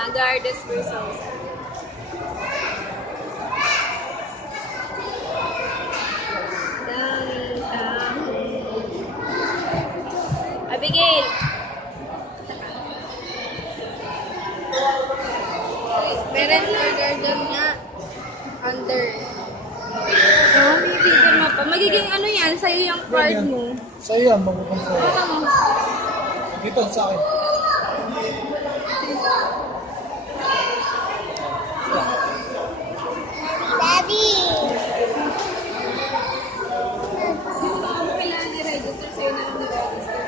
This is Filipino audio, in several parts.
Haggardus versosa. Abigail! Meron order doon nga. Under. May bigyan mo pa. Magiging ano yan? Sa'yo yung card mo. Sa'yo yan, magpapang ko. Dito, sa akin. Daddy! Kailangan i-register sa'yo na lang i-register.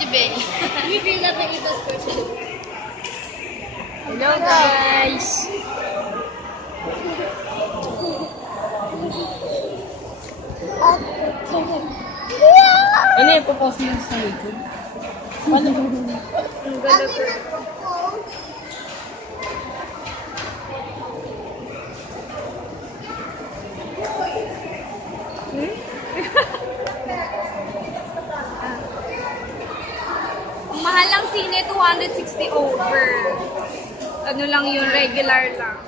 Chibe. We bring up the Iba's person. Hello guys! Ano yung papost mo sa YouTube? Ano? Ang ganda ko. Ang mahal lang sine, 260 over. Ano lang yun, regular lang.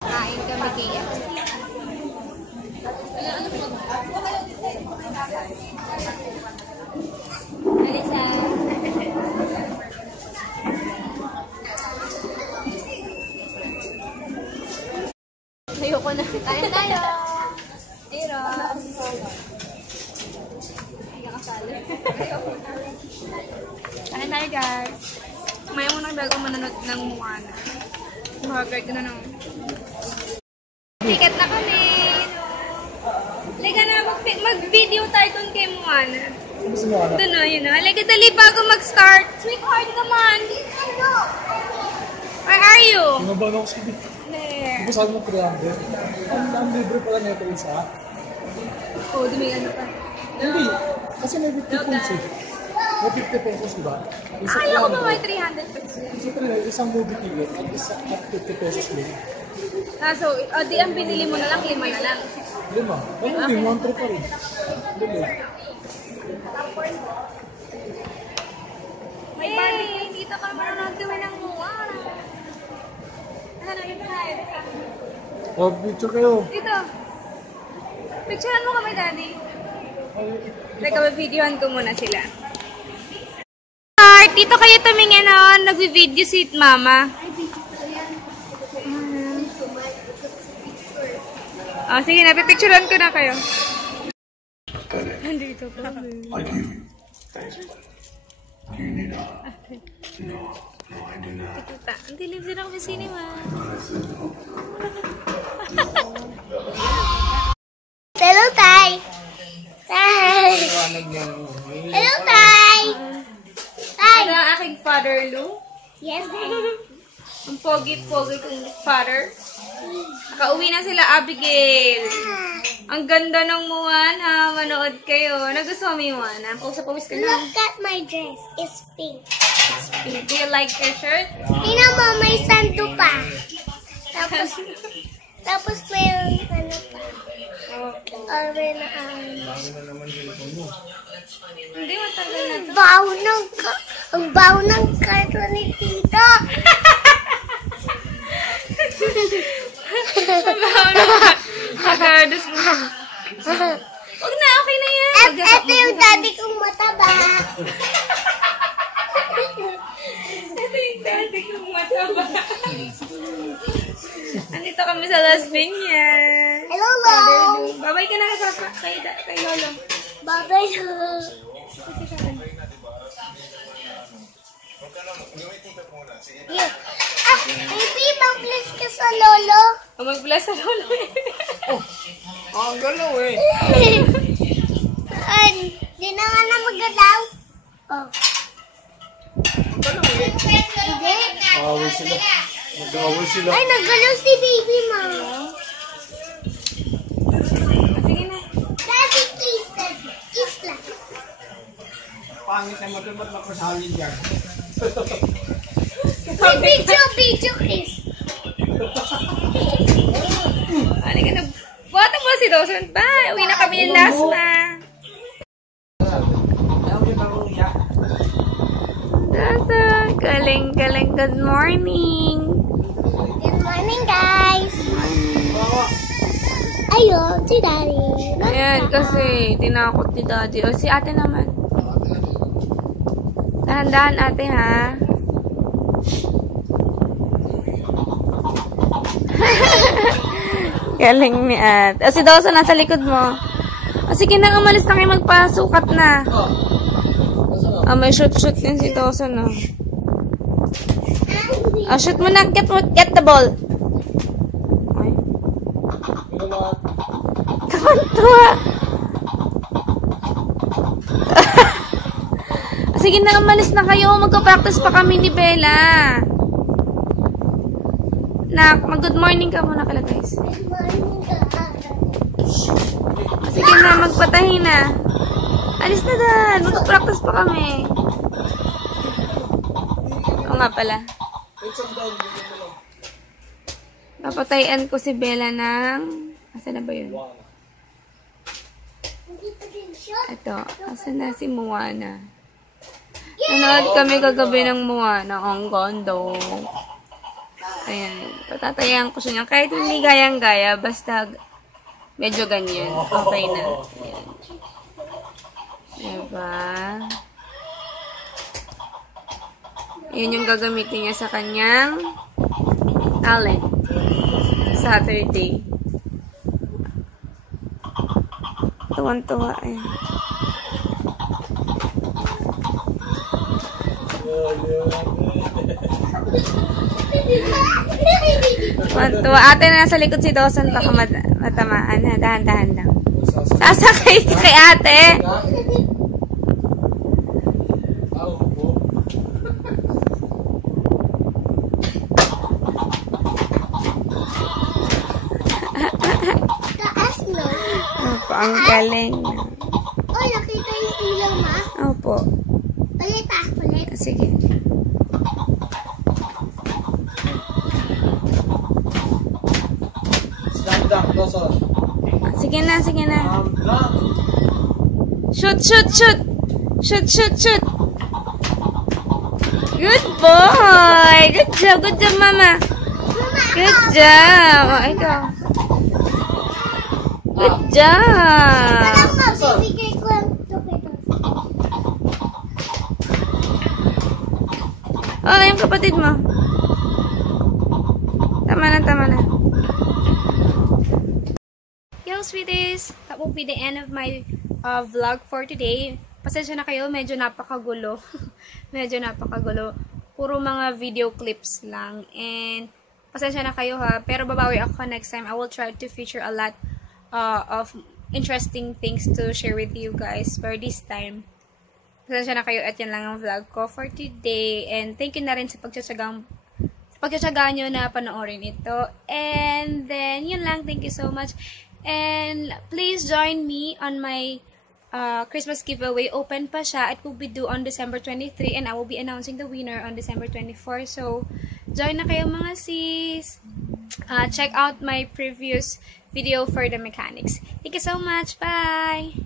Kain kami KFC. Alisa. Ayoko na. Kain tayo. Ayro. Kain tayo guys. May munang bago manonood ng Moana. Mahagay ko na nung ticket na kami. Liga na, mag-video tayo dun kay Moana. Doon na, yun na. Liga, dali bago mag-start. Sweetheart naman. Where are you? Sinabahan ako sa ibig. There. Di ba sabi mo 300? Ang libre pala nito isa. Oh, dumi ano pa. Hindi. Kasi may 50 points eh. May 50 pesos, di ba? Isa Ayaw ko ba may 300 pesos? isang movie ticket at isa at 50 pesos lang. So, di ang binili mo na lang, 5 na lang. 5. Ay, hindi. 1 pa rin. Dali. May barbecue dito kami manonood kami ng Moana. Ano yun tayo? Oh, picture kayo. Dito. Picturean mo kami, Daddy. Teka, videohan ko muna sila. Dito kayo tumingin, oh. Nagvi-video si Mama. Oh, sige, napipicturean ko na kayo. Nandito pa. I give you. Thanks, but do you need a... No, I do not. Ang dilim din ako sa cinema. Hello, Tay! Tay! Hello, Tay! Tay! Ano ang aking father, Lou? Yes, Tay. Ang pogi-pogi kong father. Nakauwi na sila, Abigail. Ang ganda ng Moana. Manood kayo. Nagustuhan mo yung Moana? Pawis ka na. Look at my dress. It's pink. Do you like your shirt? Tingnan mo, may santo pa. Tapos may ano pa. Or na Hindi, matagal na to. ang baho ng karton ni Tito. Haggardus mo. Huwag na, okay na yan. At ito yung daddy kong mataba. Ito yung daddy kong mataba. Andito kami sa Las Piñas. Hello, Lolo. Babay ka na kay Lolo. Bye-bye, Lolo. Yeah. Baby, mag-bless ka sa Lolo. Mag-bless sa Lolo. Ang galaw eh. Di na nga na magalaw. Oh. Hindi. Away sila. Mag-away sila. Ay, nagalaw si baby, ma. Sige na. Daddy, kiss. Kiss lang. Pangit na matumat na kasalin dyan. Wait Video, Chris. Ano ka na? Buhatang mo si Dawson pa. Uwi na kami ng last na. Dawson, galing. Good morning. Good morning, guys. Ayun, si Daddy. Ayan, kasi tinakot ni Daddy. O, si ate naman. Dahan-dahan, ate, ha? Galing ni ate. O, si Dawson nasa likod mo. O, sige na, umalis na kayo magpasukat na. May shoot din si Dawson, no? Shoot mo na. Get the ball. Ay. Tuwa. Sige na, umalis na kayo. Magka-practice pa kami ni Bella. Nak, mag-good morning ka muna kala guys. Good morning, guys. Sige na, magpatahi na. Alis na dan. Magka-practice pa kami. Oo nga pala. Papatayan ko si Bella ng... Asan na ba yun? Ito. Asan na si Moana? Nanood kami kagabi ng Moana. Ang gondo. Ayan. Patatayan ko siya niya. Kahit hindi gayang-gaya, basta medyo ganyan. Okay na. Ayan. Diba? Yun yung gagamitin niya sa kanyang talent. Saturday. Tuwan-tuwa eh. Tuwan-tuwa. Ate na nasa likod si Dawson, baka matamaan. Dahan-dahan lang. Sasakay kay ate. Taas, no? Opo, ang galing. Oh, nakita yung ilaw, ma? Opo. Ulit, taas ulit. Sige. Sige na. Shoot. Shoot. Good boy. Good job, mama. Good job. Oh, ikaw. Good job. Parang mabibigay ko lang ito kito. Oh, yung kapatid mo. Tama na. Yo, sweeties! That will be the end of my vlog for today. Pasensya na kayo, medyo napakagulo. Puro mga video clips lang. And pasensya na kayo ha. Pero babawi ako next time. I will try to feature a lot of interesting things to share with you guys for this time. Pasensya na kayo at yan lang ang vlog ko for today. And thank you na rin sa pagtsatsaga nyo na panoorin ito. And then, yun lang. Thank you so much. And please join me on my Christmas giveaway. Open pa siya. It will be due on December 23 and I will be announcing the winner on December 24. So, join na kayo mga sis. Check out my previous video for the mechanics. Thank you so much. Bye!